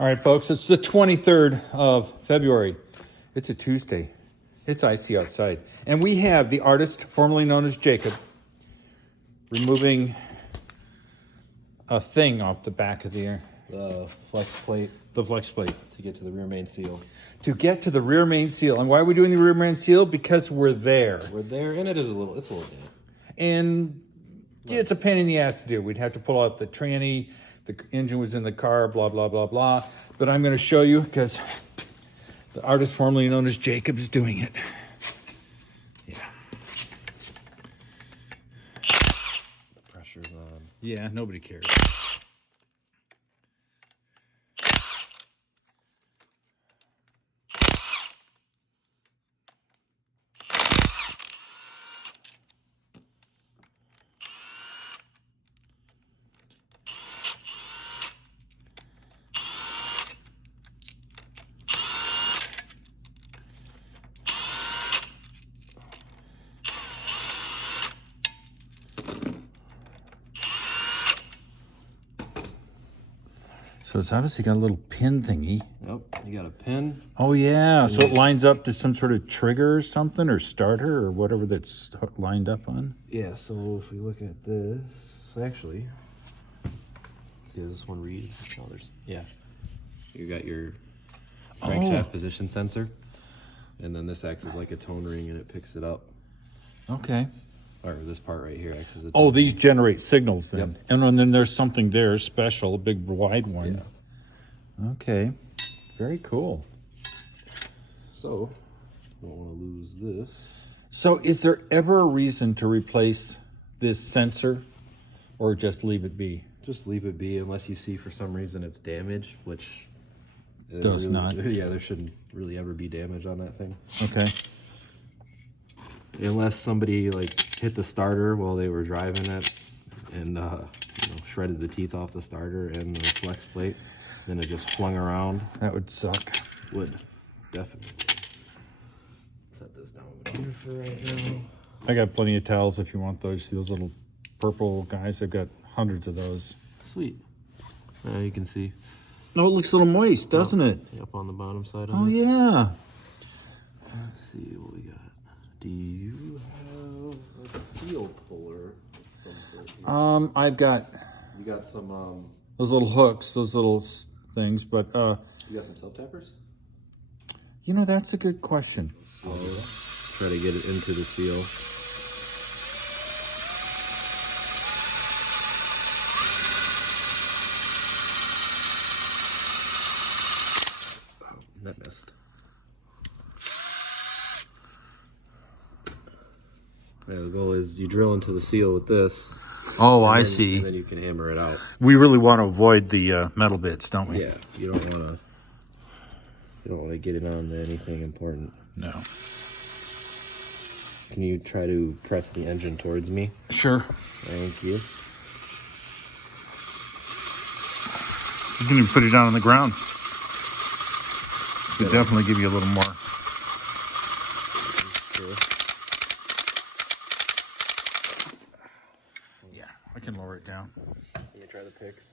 All right, folks, it's the 23rd of February. It's a Tuesday. It's icy outside. And we have the artist, formerly known as Jacob, removing a thing off the back of the flex plate. The flex plate. To get to the rear main seal. To get to the rear main seal. And why are we doing the rear main seal? Because we're there. We're there, and it's a little damp. And it's a pain in the ass to do. We'd have to pull out the tranny. The engine was in the car, blah, blah, blah, blah. But I'm going to show you because the artist formerly known as Jacob is doing it. Yeah. The pressure's on. Yeah, nobody cares. So it's obviously got a little pin thingy. Yep, you got a pin. Oh yeah, so it lines up to some sort of trigger or something, or starter, or whatever that's lined up on. Yeah, so if we look at this, actually, see, does this one read? Oh, there's, yeah. You got your crankshaft position sensor, and then this acts as like a tone ring, and it picks it up. Okay. Or this part right here acts as a tone Oh, these generate signals then. Yep. And then there's something there special, a big wide one. Yeah. Okay. Very cool. So, don't want to lose this. So is there ever a reason to replace this sensor or just leave it be? Just leave it be unless you see for some reason it's damaged, which Does really, not. Yeah, there shouldn't really ever be damage on that thing. Okay. Unless somebody like hit the starter while they were driving it and shredded the teeth off the starter and the flex plate, then it just flung around. That would suck. Would definitely. Set this down here for right now. I got plenty of towels if you want those. See those little purple guys? I've got hundreds of those. Sweet. You can see. No, it looks a little moist, doesn't it? Up on the bottom side. Oh yeah. Let's see what we got. Do you have a seal puller of some sort here? I've got You got some those little hooks, those little things, but you got some self-tappers? you know, that's a good question. Try to get it into the seal. Oh, that missed. Yeah, the goal is you drill into the seal with this. Oh, I then, see. And then you can hammer it out. We really want to avoid the metal bits, don't we? Yeah, you don't want to get it on to anything important. No. Can you try to press the engine towards me? Sure. Thank you. You can even put it down on the ground. It'll definitely give you a little more. Yeah, I can lower it down. Let me try the picks.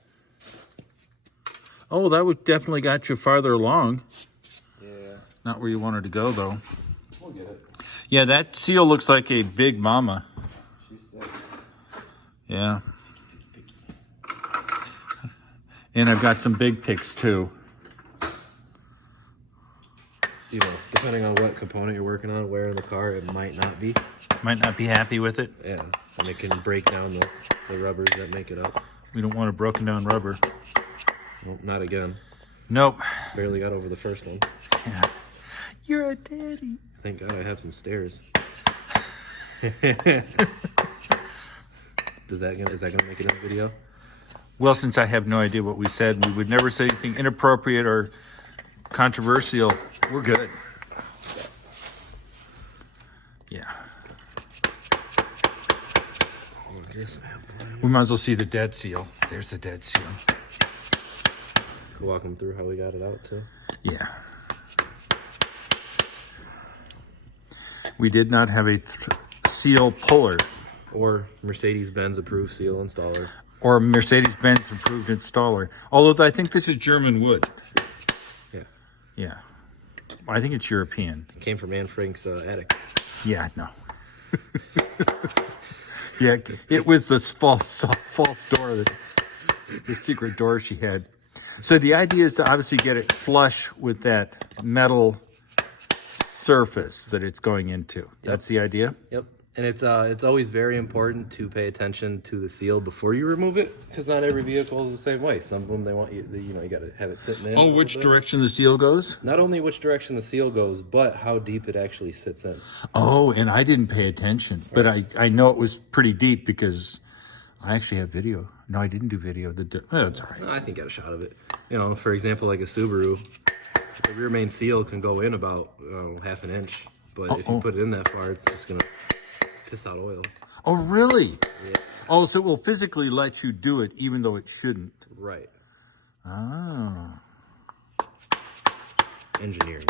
Oh, that would definitely got you farther along. Yeah. Not where you wanted to go, though. We'll get it. Yeah, that seal looks like a big mama. She's thick. Yeah. And I've got some big picks, too. You know, depending on what component you're working on, where in the car, it might not be. Might not be happy with it. Yeah. And it can break down the rubbers that make it up. We don't want a broken down rubber. Well, not again. Nope. Barely got over the first one. Yeah. You're a daddy. Thank God I have some stairs. Is that gonna make it in the video? Well, since I have no idea what we said, we would never say anything inappropriate or controversial. We're good. Yeah. We might as well see the dead seal. There's the dead seal. Walk them through how we got it out too. Yeah. We did not have a seal puller. Or Mercedes-Benz approved seal installer. Or a Mercedes-Benz approved installer. Although I think this is German wood. Yeah. I think it's European. It came from Anne Frank's attic. Yeah, no. Yeah, it was this false door, the secret door she had. So the idea is to obviously get it flush with that metal surface that it's going into. Yep. That's the idea? Yep. And it's always very important to pay attention to the seal before you remove it, because not every vehicle is the same way. Some of them, they want you, you got to have it sitting in. Oh, which direction the seal goes? Not only which direction the seal goes, but how deep it actually sits in. Oh, and I didn't pay attention, but I know it was pretty deep because I actually have video. No, I didn't do video. That's all right. I think I got a shot of it. For example, like a Subaru, the rear main seal can go in about half an inch, but if you put it in that far, it's just gonna piss out oil. Oh, really? Yeah. Oh, so it will physically let you do it even though it shouldn't. Right. Oh. Engineering.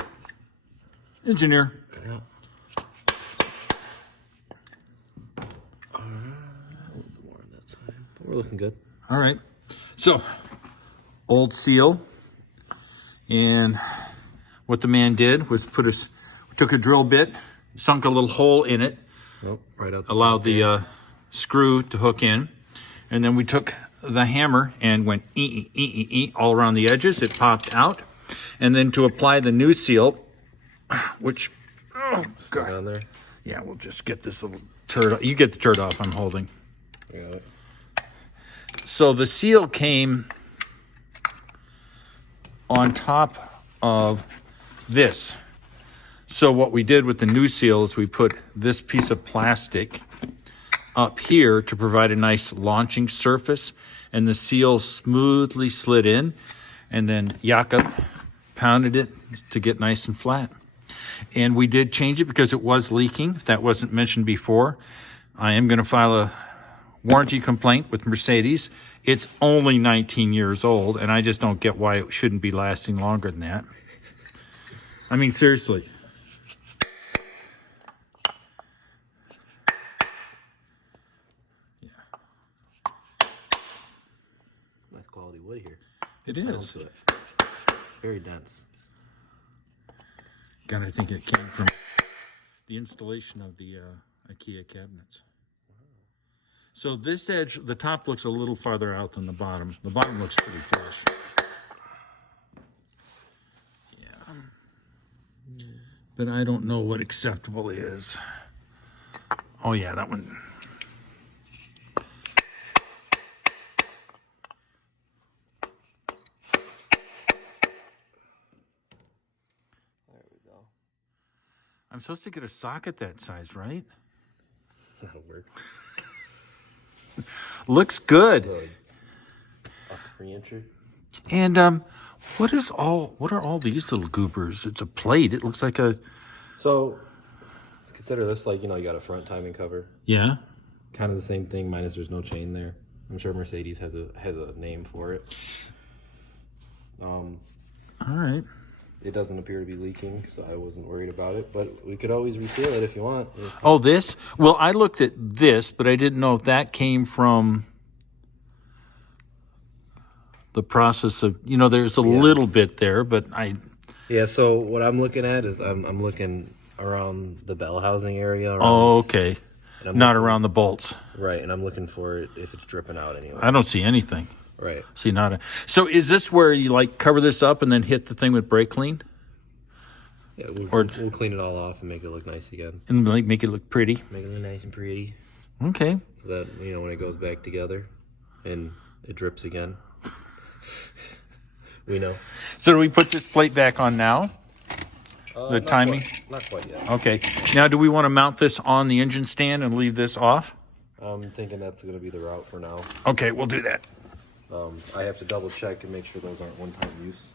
Engineer. Yeah. All right. A little more on that side. But we're looking good. All right. So, old seal. And what the man did was took a drill bit, sunk a little hole in it, right out. Allowed the screw to hook in, and then we took the hammer and went all around the edges. It popped out, and then to apply the new seal, which down there. Yeah, we'll just get this little turd. You get the turd off. I'm holding. Got it. So the seal came on top of this. So what we did with the new seal is we put this piece of plastic up here to provide a nice launching surface, and the seal smoothly slid in, and then Jakob pounded it to get nice and flat. And we did change it because it was leaking. That wasn't mentioned before. I am going to file a warranty complaint with Mercedes. It's only 19 years old, and I just don't get why it shouldn't be lasting longer than that. I mean, seriously. Nice quality wood here. It is. To it. Very dense. God, I think it came from the installation of the IKEA cabinets. So this edge, the top looks a little farther out than the bottom. The bottom looks pretty flush. Yeah. But I don't know what acceptable is. Oh yeah, that one. There we go. I'm supposed to get a socket that size, right? That'll work. Looks good. Good. Up to 3-incher. And what are all these little goobers? It's a plate. It looks like a. So consider this like, you got a front timing cover. Yeah. Kind of the same thing, minus there's no chain there. I'm sure Mercedes has a name for it. All right. It doesn't appear to be leaking, so I wasn't worried about it. But we could always reseal it if you want. Oh, this? Well, I looked at this, but I didn't know if that came from the process of, there's a little bit there, but Yeah, so what I'm looking at is I'm looking around the bell housing area. Okay. Not around the bolts. Right, and I'm looking for it if it's dripping out anyway. I don't see anything. Right. See, so is this where you cover this up and then hit the thing with brake clean? Yeah, we'll clean it all off and make it look nice again. And make it look pretty? Make it look nice and pretty. Okay. So that, when it goes back together and it drips again, we know. So do we put this plate back on now? The timing? Not quite yet. Okay. Now, do we want to mount this on the engine stand and leave this off? I'm thinking that's going to be the route for now. Okay, we'll do that. I have to double check and make sure those aren't one-time use.